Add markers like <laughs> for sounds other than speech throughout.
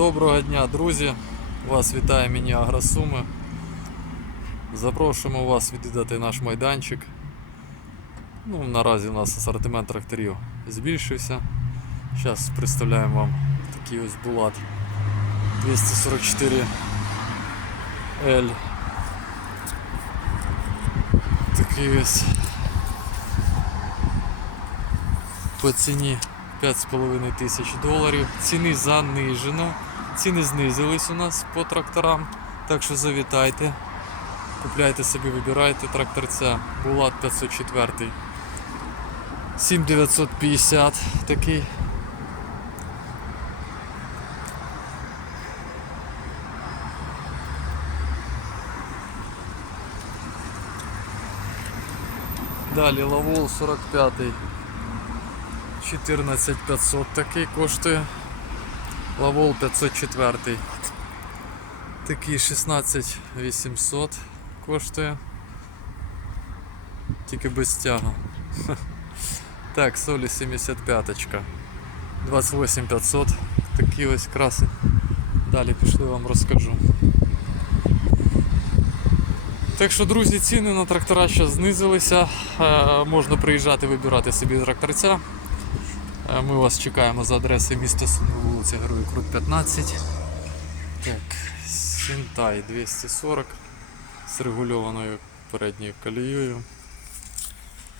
Доброго дня, друзі! Вас вітає мені Агросуми. Запрошуємо вас відвідати наш майданчик. Ну, наразі у нас асортимент тракторів збільшився. Зараз представляємо вам такий ось Булат 244 L. Такий ось по ціні 5,5 тисяч доларів. Ціни занижено. Ціни знизились у нас по тракторам. Так що завітайте. Купляйте собі, вибирайте тракторця. Булат 504. 7950 такий. Далі Лавол 45 14500 такий коштує. Лавол 504. Такий 16800 коштує. Тільки без тяга. <laughs> Так, солі 75 28500. Такі ось краси. Далі пішли вам розкажу. Так що, друзі, ціни на трактора ще знизилися. Е, Можна приїжджати вибирати собі тракторця. Е, Ми вас чекаємо за адресою міста вулиця Героїв Крут 15. Так, Сінтай 240 з регульованою передньою колією.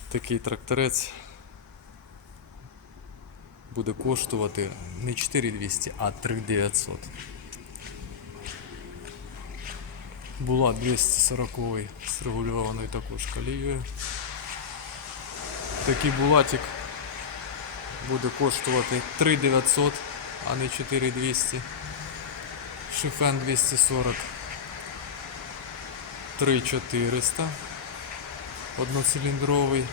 Такий тракторець буде коштувати не 4200, а 3900. Була 240 з регульованою також колією. Такий булатик буде коштувати 3900, а не 4200. Шифен 240 3400 одноциліндровий.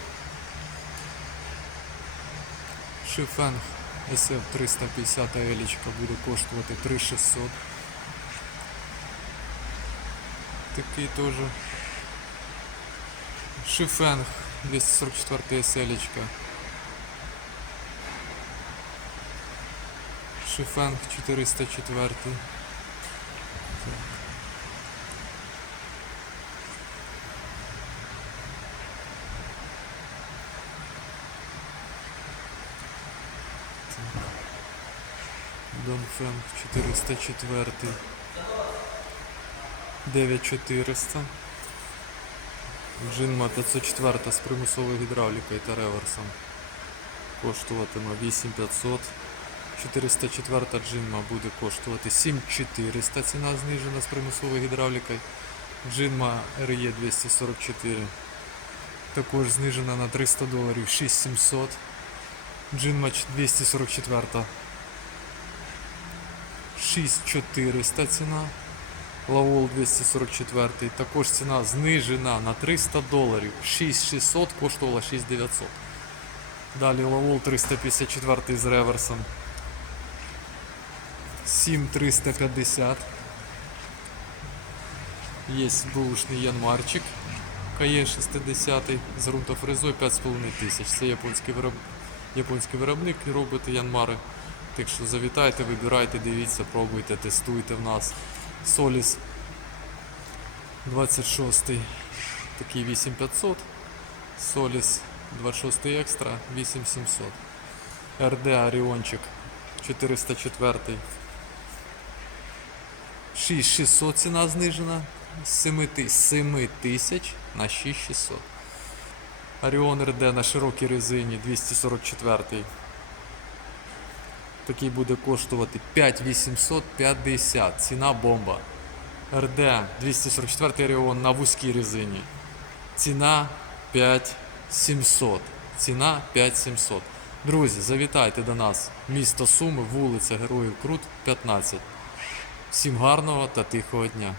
Шифен SF 350 елічка буде коштувати 3600. Такий теж. Шифенг 244 селечка. Шифенг 404. Так. Так. Донфенг 404. 9400. Джинма 504 з примусовою гідравлікою та реверсом. Коштуватиме 8500. 404 джинма буде коштувати 7400. Ціна знижена з примусовою гідравлікою. Джинма RE 244. Також знижена на 300 доларів 6700. Джинма 244. 6400 ціна. Лавол 244, також ціна знижена на 300 доларів. 6600 коштувала 6900. Далі Лавол 354 з реверсом. 7350. Є бушний янмарчик. КЕ 60 з ґрунтофрезою 5,5 тисяч. Це японський, вироб... японський виробник і робить янмари. Так що завітайте, вибирайте, дивіться, пробуйте, тестуйте в нас. Соліс 26 такий 8500. Соліс 26 екстра 8700. РД Оріончик 404. 6600 ціна знижена. З 7 7 тисяч на 6600. Оріон РД на широкій резині 244. Такий буде коштувати 5850. Ціна бомба. РД 244 Оріон на вузькій резині. Ціна 5700. Ціна 5700. Друзі, завітайте до нас. Місто Суми, вулиця Героїв Крут, 15. Всім гарного та тихого дня.